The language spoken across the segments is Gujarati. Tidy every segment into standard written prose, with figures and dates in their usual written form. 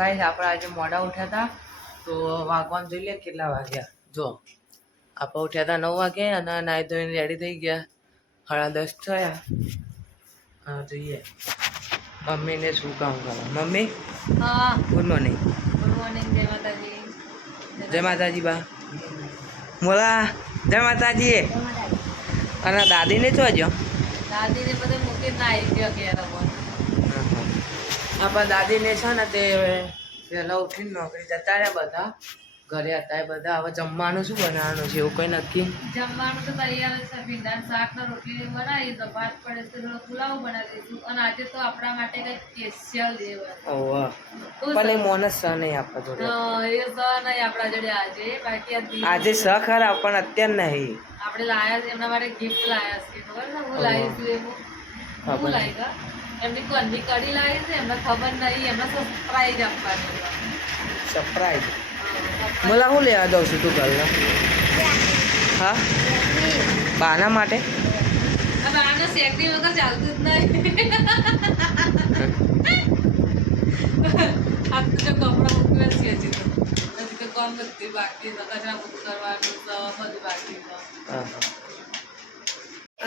ગાઈસ આપણે આજે મોડા ઉઠ્યા હતા તો વાગવાનું જોઈ લે કેટલા વાગ્યા જો આપણે ઉઠ્યા હતા 9 વાગે અને નાઈ ધોઈને રેડી થઈ ગયા 10:30 થયા હા જોઈએ મમ્મીને શું કામ કરો મમ્મી હા ગુડ મોર્નિંગ જય માતાજી જય માતાજી બા મોલા જય માતાજી અને દાદીને જોજો દાદીને બધે મૂકીને આવી ગયો ઘેર આપણા દાદીને છે ને તે વહેલા ઉઠીને નોકરી જતા રહ્યા બધા ઘરે હતા એ બધા હવે જમવાનું શું બનાવવાનું છે એવું કંઈ નક્કી જમવાનું તો તૈયાર છે ભીંડાનું શાક ને રોટલી બનાવી તો ભાત પડે તો થોડો પુલાવ બનાવી દઈશું અને આજે તો આપણા માટે કઈ સ્પેશિયલ ઓહ પણ એ મોનસ સ નહીં આપણા જોડે એ તો નહીં આપણા જોડે આજે બાકી આજે સ ખરા પણ અત્યારે નહીં આપણે લાયા છે એમના માટે ગિફ્ટ લાયા છે ખબર ને હું લાવીશું એવું હું લાવી ગા એમની ઘરની કઢી લાવી છે એમને ખબર નહીં એમને સરપ્રાઈઝ આપવાની સરપ્રાઈઝ બોલા હું લેવા દઉં છું તું ઘરના હા બાના માટે આને સેકરી વગર ચાલતું જ નહીં આ તો જો કપડા મૂકવા છે હજી તો કામ બધું બાકી છે કચરા મૂક કરવાનું બધું બાકી છે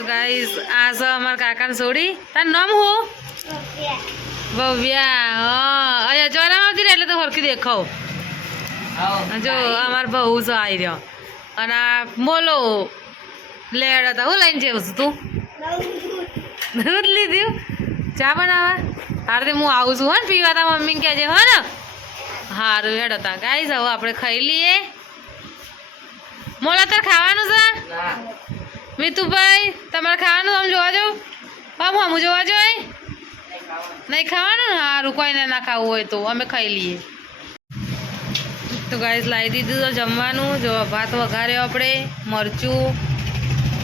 ગાઈસ આ છે અમારા કાકાને છોડી તાર નામ હું ભવ્યા હા અહીંયા જોરામ આવતી એટલે તો હરખી દેખાવ જો અમાર બહુ જ આવી રહ્યો અને આ મોલો લેડ હતા હું લઈને જઈશ તું દૂધ લીધું ચા બનાવવા હારે હું આવું છું હો ને પીવા તા મમ્મીને કહેજે હો ને સારું હેડ હતા ગાઈસ હવે આપણે ખાઈ લઈએ મોલા તાર ખાવાનું છે મિતુભાઈ તમારે ખાવાનું આમ જોવા જાઉં આમ જોવા જોઈએ નહીં ખાવાનું ને સારું કોઈને ના ખાવું હોય તો અમે ખાઈ લઈએ તો ગાઈસ લાવી દીધું તો જમવાનું જો ભાત વઘાર્યો આપણે મરચું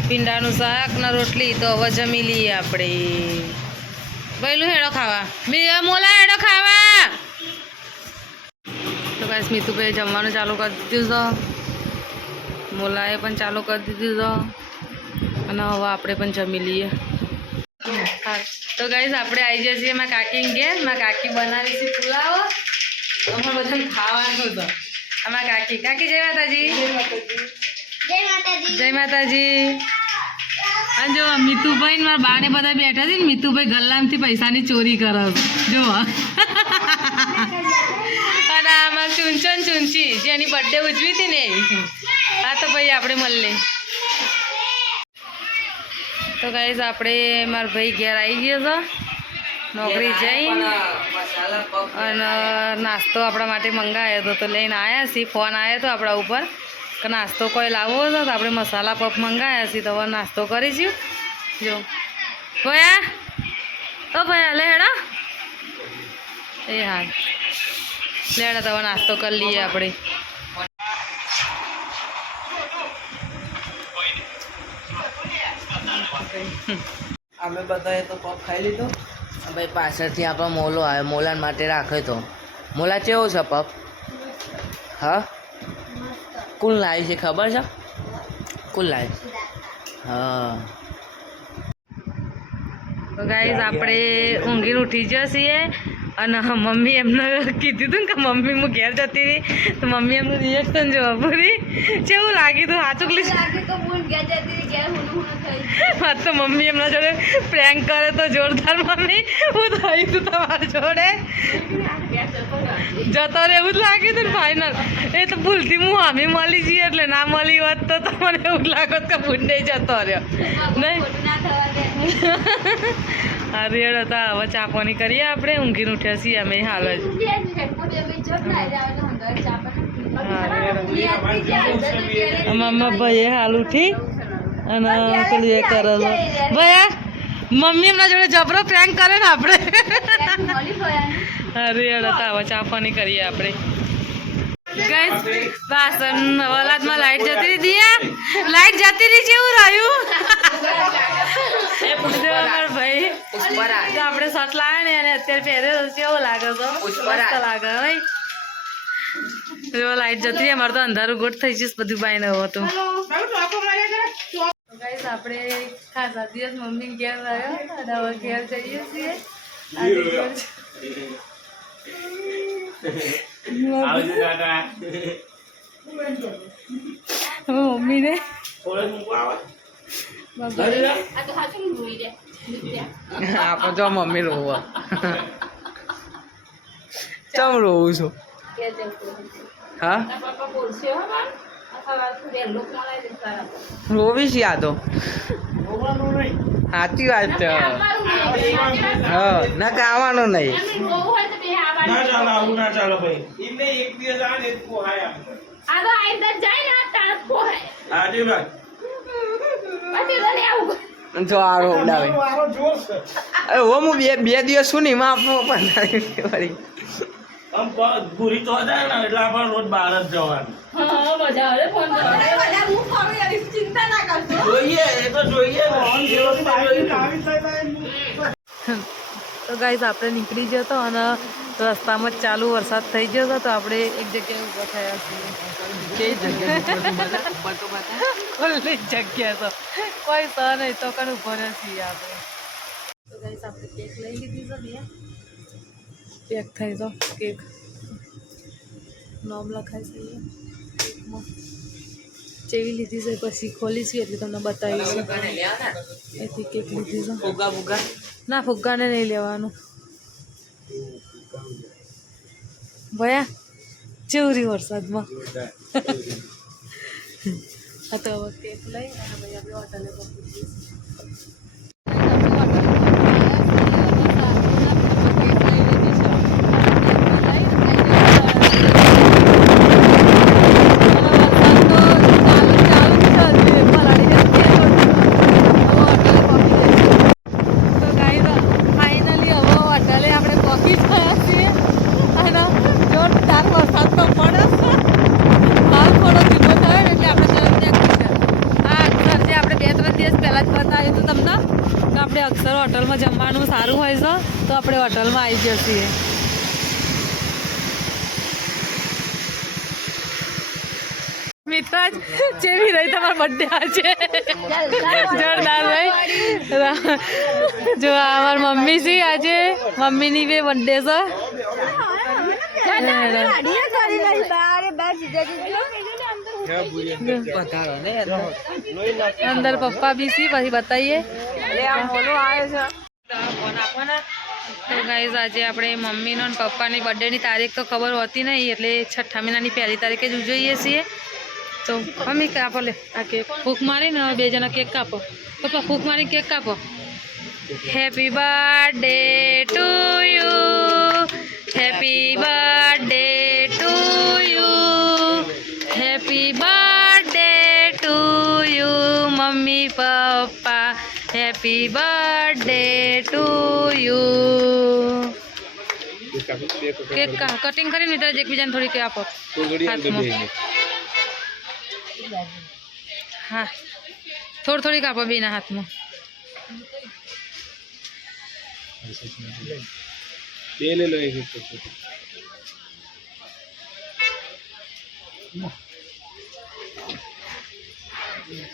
ભીંડાનું શાક ને રોટલી તો હવે જમી લઈએ આપણે પહેલું હેડો ખાવા મોલા હેડો ખાવા તો ગાઈસ મિતુભાઈ જમવાનું ચાલુ કરી દીધું તો મોલાએ પણ ચાલુ કરી દીધું તો અને હવે આપણે પણ જમી લઈએ હા તો ગાઈસ આપણે આવી જઈએ છીએ મારા કાકીને ઘેર મારા કાકી બનાવી છે પુલાવ અમારે બધાને ખાવાનું તો અમારા કાકી જય માતાજી જય માતાજી અને જો મિતુભાઈ ને મારા બાને બધા બેઠા છે ને મિતુભાઈ ગલ્લામાંથી પૈસાની ચોરી કરે જો અને આમાં ચૂંચન ચૂંચી જેની બર્થડે ઉજવી હતી ને હા તો ભાઈ આપણે મળીએ તો ગાઈસ આપણે મારા ભાઈ ઘેર આવી ગયો છો નોકરી જઈ અને નાસ્તો આપણા માટે મંગાવ્યો હતો તો લઈને આવ્યા છીએ ફોન આવ્યો હતો આપણા ઉપર કે નાસ્તો કોઈ લાવવો હતો તો આપણે મસાલા પફ મંગાવ્યા છીએ તો હવે નાસ્તો કરીશું જો ભયા ઓ ભયા લે હેડા એ હા લેડા તો હવે નાસ્તો કરી લઈએ આપણે અમે બધાએ તો પફ ખાઈ લીધો ભાઈ પાછળથી આપણો મોલો આવ્યો મોલા માટે રાખ્યો તો મોલા કેવો છે પફ હા કોણ લાવી છે ખબર છે કોણ લાવી હા તો ગાઈસ આપણે ઊંઘીને ઉઠી ગયા છીએ અને મમ્મી એમને કીધું હતું કે મમ્મી હું ઘેર જતી રહી તો મમ્મી એમનું રિએક્શન જોવા પૂરી કેવું લાગ્યું હતું સાચું હા તો મમ્મી એમના જોડે પ્રેન્ક કરે તો જોરદાર મમ્મી હું થયું હતું તમારી જોડે જતો રહે એવું જ લાગ્યું હતું ને ફાઇનલ એ તો ભૂલથી હું હામી મળી જઈએ એટલે ના મળી હોત તો મને એવું લાગત કે ભૂંડે જતો રહ્યો નહીં હરિયળ હતા હવે ચા પાણી કરીએ આપણે ઊંઘીને ઉઠ્યા છીએ અમે હાલ જ મમ્મા ભાઈ હાલ ઉઠી અને પેલું એ કરે છે ભાઈ મમ્મી એમના જોડે જબરો પ્રેન્ક કરે ને આપણે હરિયળ હતા હવે ચા પાણી કરીએ આપણે વાસણ વલાદમાં લાઈટ જતી રહી દિયા લાઈટ જતી રહી જેવું રહ્યું ભાઈ આપણે શર્ટ લાવે ને અને અત્યારે પહેર્યો કેવો લાગે તો મસ્ત લાગે ભાઈ લાઈટ જતી રહી અમારે તો અંધારું ગોટ થઈ જઈશ બધું બાઈને હતું આપણે ખાસા દિવસ મમ્મી ઘેર રહ્યો અને હવે ઘેર જઈએ છીએ મમ્મીને આપણે જો મમ્મી રોવા ચમ રોવું છું હા રોવીશ યાદો સાચી વાત છે હા ના ખાવાનું નહીં જો આરો ઉડાવે અરે હું બે દિવસ શું નહીં માં આપવું પણ પૂરી તો હતા ને એટલે આપણે રોજ બહાર જ જવાનું જોઈએ એ તો જોઈએ તો ગાઈઝ આપણે નીકળી ગયો હતો અને રસ્તામાં જ ચાલુ વરસાદ થઈ ગયો હતો તો આપણે એક જગ્યાએ ઊભા થયા છીએ ખુલ્લી જગ્યા તો કોઈ તો નહીં તો કણ ઊભો નથી આપણે તો ગાઈઝ આપણે કેક લઈ લીધી છે ને પેક થઈ તો કેક નોમ લખાય છે કેકમાં ચેવી લીધી છે પછી ખોલીશું એટલે તમને બતાવીશું એથી કેક લીધી છે ના ફુગ્ગાને નહીં લેવાનું ભયા ચેવરી વરસાદમાં હા તો હવે કેક લઈ અને ભાઈ આપણે હોટલે પહોંચી જઈશું અક્ષર હોટલમાં જમવાનું સારું હોય છે તો આપણે હોટલમાં આવી જઈએ મિત્રાજ જેવી રહી તમારો બર્થડે આજે જોરદાર ભાઈ જો અમારી મમ્મી છે આજે મમ્મીની બી બર્થડે છે અંદર પપ્પા બી સી પછી બતાવીએ તો ગાઈઝ આજે આપણે મમ્મીનો અને પપ્પાની બર્થડેની તારીખ તો ખબર હોતી નહીં એટલે 6 મહિનાની પહેલી તારીખે જ ઉજવીએ છીએ તો મમ્મી કાપો લે આ કેક ફૂંક મારીને બે જણા કેક કાપો પપ્પા ફૂંક મારી કેક કાપો happy birthday to you happy birthday to you happy birthday to you mummy papa happy birthday to you cake cutting કરીને મિત્ર એકબીજાને થોડી કે આપો હાથમાં હા થોડીક આપો બેના હાથમાં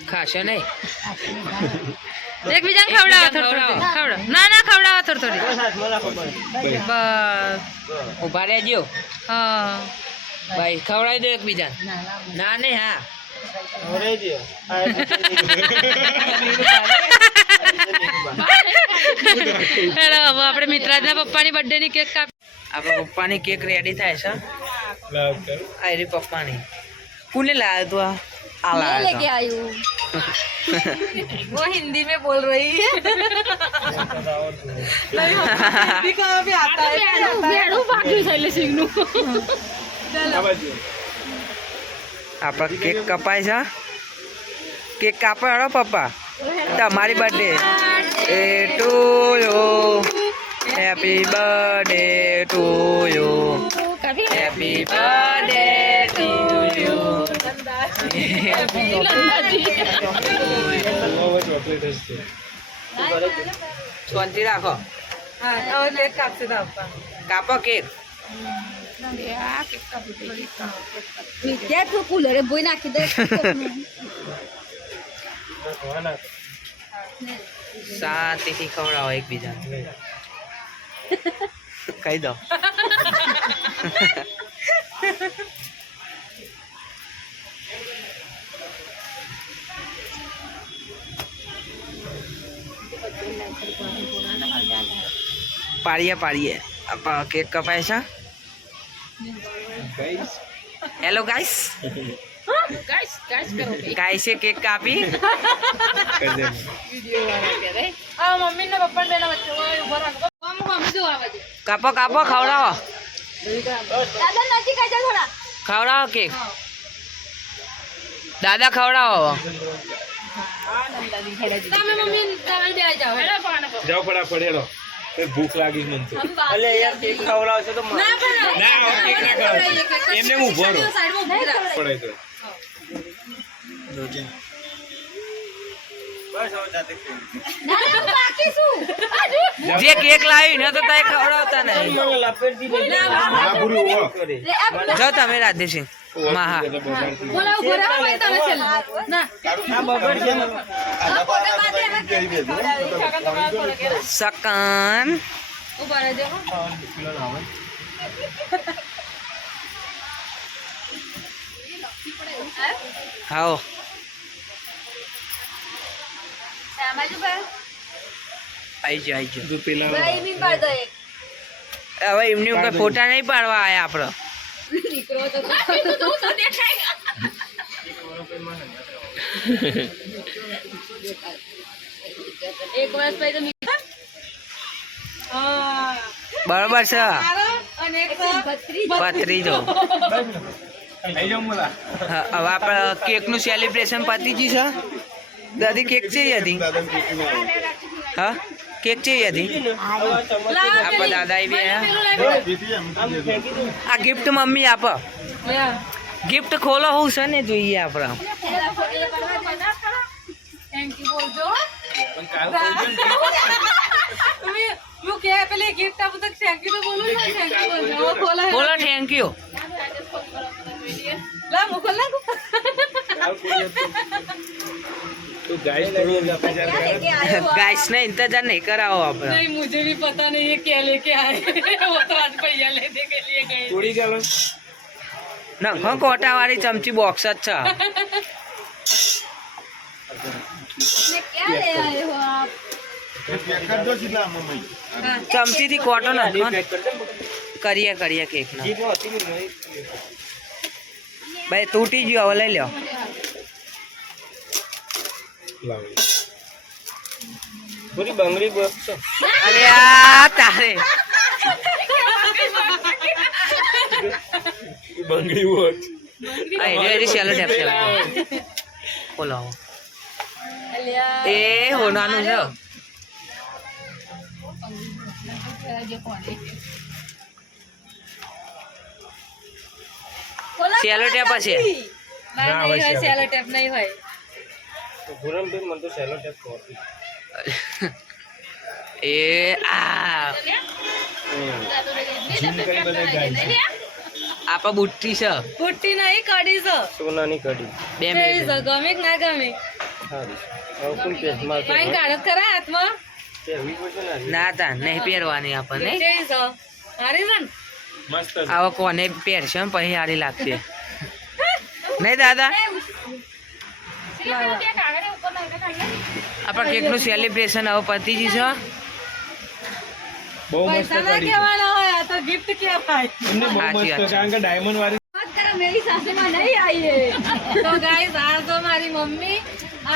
ખાશો નહીં એકબીજાને ખવડાવો થોડી ખવડાવો ના ખવડાવો થોડી બસ ઉભા રહેજો હા ભાઈ ખવડાવી દો એકબીજા ના નહીં હા હેલો હવે આપણે મિત્રાજના પપ્પાની બર્થડેની કેક કાપ આપણા પપ્પાની કેક રેડી થાય છે આ રે પપ્પાની કોને લાવ્યો તું આ लेके आई हूँ वो हिंदी में बोल रही है हिंदी का भी आता है આપણા કેક કપાય છે કેક કાપો હેડો પપ્પા તમારી બર્થડે એ to you happy birthday to you happy birthday to you શાંતિ રાખો કાપો કેક કુલરે બોઈ નાખી દે શાંતિથી ખવડાવો એકબીજા કહી દો પાડીએ કેક કપાય છે. હેલો ગાઈસ, ગાઈસે કેક કાપી. કાપો ખવડાવો કેક. દાદા ખવડાવો. જાઓ ફટાફટ હેડો. ભૂખ લાગી મને તો. અલે યાર કેક ખવડાવશે તો ના કેક ના ખવડાવ. એમને ઊભો રહો. પડાય તો. જે કેક લાવી ને તો તાય ખવડાવતા નહીં. જો તમે રાધેસિંહ મહા સકન હાઓ આઈ જાઓ હવે એમની ઉપર ફોટા નહીં પાડવા આયા આપડે. બરોબર છે. ભત્રીજો હવે આપણે કેક નું સેલિબ્રેશન પતી ગયું છે. દાદી કેક છે હતી. હા કેક છે હતી. આપણા દાદા બી આ ગિફ્ટ મમ્મી આપ. ગિફ્ટ ખોલો હું છે ને જોઈએ આપણે. બોલો થેન્ક યુ. गाइस ने इंतजार नहीं करा हो आप. नहीं मुझे भी पता नहीं ये क्या लेके आए. वो तो आज भैया लेने के लिए गए. થોડી ચાલો ना हाँ कोटा वाली चमची बॉक्स अच्छा. क्या ले आए हो आप? चमची थी कॉटन करिए केक ना भाई तूटी गयो હવે લઈ લ્યો. પૂરી બંગડી બોક્સ અલ્યા તારે બંગડી બોક્સ આ એરી સેલો ટેપ છે બોલો એ હોનાનું છે. સેલો ટેપ છે. नहीं है सेलो टेप नहीं है. ગુરમ બેન મને તો સેલો ટેપ તો એ આ જીમ કરી બધા ગાય આપા બુટ્ટી છે. पुट्टी नहीं कड़ी से સોનાની કડી. બે कड़ी મિનિટ से गमे कि ना गमे. સારું હવે કોણ કે માર भाई काढत करा हाथ में. કેવી પડશે ને ના તા નહીં પહેરવાની આપણને. कड़ी से अरे सन મસ્ત આવો કોને પહેરશે ને પછી સારી લાગશે નહીં દાદા. આપણા કેક નું સેલિબ્રેશન હવે પતી ગયું છે. બહુ મસ્ત पैसा ना કડી केवाना है तो गिफ्ट क्या भाई. એમને બહુ સાચી મસ્ત વાત છે. કારણ કે ડાયમંડ વાળી मत करो मेरी सासू माँ नहीं आई है. तो गाइस आज तो हमारी मम्मी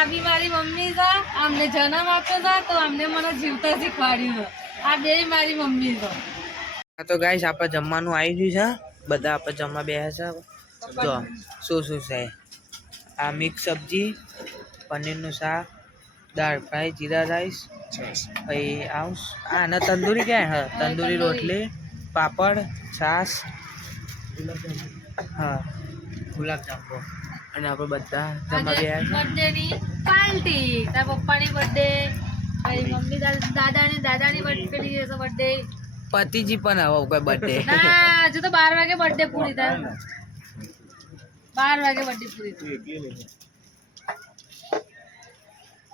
अभी मारी मम्मी था हमने जन्म आप्यो था तो हमने મને જીવતા શીખવાડ્યું છે. આ બે મારી મમ્મી છે. આ તો ગાઈસ આપણે જમવાનું આવી ગયું છે. બધા આપણે જમવા બેસ્યા છે. જો શું છે આ મિક્સ સબ્જી, પનીરનું શાક, દાળ ફ્રાય, જીરા રાઈસ, પછી આવું આને તંદૂરી ક્યાં હા તંદૂરી રોટલી, પાપડ, છાશ, હા ગુલાબજાંબુ અને આપણે બધા જમવા બેસ્યા બર્થડે ની પાર્ટી તારા પપ્પાની બર્થડે મારી મમ્મી દાદાની બર્થડે પતિજી પણ હવે કોઈ બર્થડે ના હજુ તો 12 વાગે બર્થડે પૂરી થાય. 12 વાગે બર્થડે પૂરી થાય.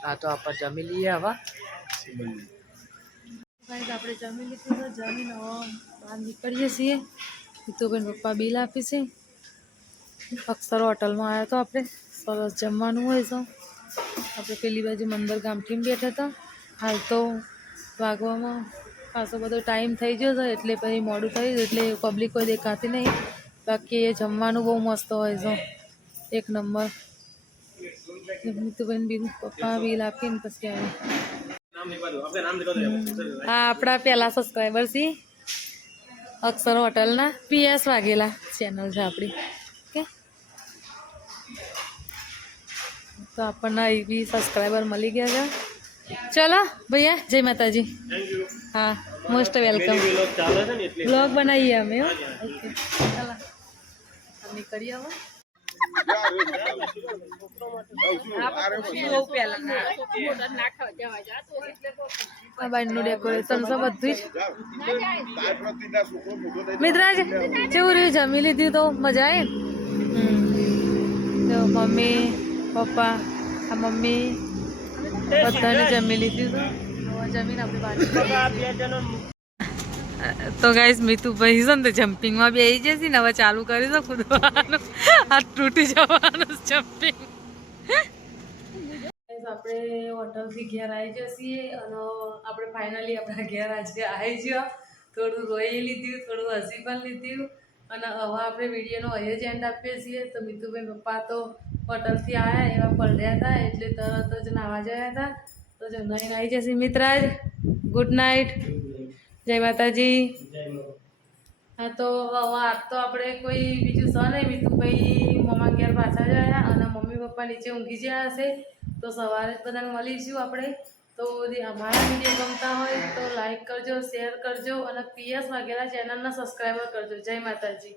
આ તો આપણે જમી લઈએ હવે. ગાઈસ આપણે જમી લીધું તો જમીન હવે બહાર નીકળીએ છીએ. હિતુબેન પપ્પા બિલ આપી છે. અક્ષર હોટલમાં આવ્યા તો આપણે સરસ જમવાનું હોય તો આપણે પેલી બાજુ મંદર ગામઠીમાં બેઠા હતા. હાલ તો વાગવામાં ખાસો બધો ટાઈમ થઈ ગયો હતો એટલે પછી મોડું થયું એટલે પબ્લિક કોઈ દેખાતી નહીં. બાકી એ જમવાનું બહુ મસ્ત હોય છે, એક નંબર. હિતુબેન બિલ પપ્પા બિલ આપીને પછી આવે. હા આપણા પહેલાં સબસ્ક્રાઈબર છીએ અક્ષર હોટલના. PS વાઘેલા ચેનલ છે આપણી. ઓકે, તો આપણને એ બી સબસ્ક્રાઈબર મળી ગયા છે. ચલો ભૈયા, જય માતાજી. હા, મોસ્ટ વેલકમ. બ્લોગ બનાવીએ અમે. ઓકે ચાલો અમે કરીએ હવે. આ બાજુનું ડેકોરેશન છે બધું જ. મિત્રાજ કેવું રહ્યું? જમી લીધી તો મજા આવી. તો મમ્મી પપ્પા આ મમ્મી બધાને જમી લીધું તો જમીન આપણી બાજુ. તો ગાઈસ મિતુભાઈ છે ને તો જમ્પિંગમાં બી આવી જશે ને. હવે ચાલુ કરી દો કૂદવાનું. આ તૂટી જવાનું જમ્પિંગ. આપણે હોટલથી ઘેર આવી જઈએ અને આપણે ફાઇનલી આપણા ઘેર આજે આવી ગયા. થોડું રોઈ લીધું, થોડું હસી પણ લીધું અને હવે આપણે વિડીયોનો અહીં જ એન્ડ આપીએ છીએ. તો મિતુભાઈ પપ્પા તો હોટલથી આવ્યા એવા પલળ્યા હતા એટલે તરત જ નાવા ગયા હતા. તો જો નહીં આવી જશે. મિત્રાજ ગુડ નાઇટ, જય માતાજી. હા તો હવે આજ તો આપણે કોઈ બીજું સહ નહીં. મિતુભાઈ મમ્મા ઘેર પાછા જ આવ્યા અને મમ્મી પપ્પા નીચે ઊંઘી ગયા હશે. તો સવારે જ બધાને મળીશું આપણે. તો અમારા વિડીયો ગમતા હોય તો લાઈક કરજો, શેર કરજો અને PS વાઘેલા ચેનલને સબસ્ક્રાઈબર કરજો. જય માતાજી.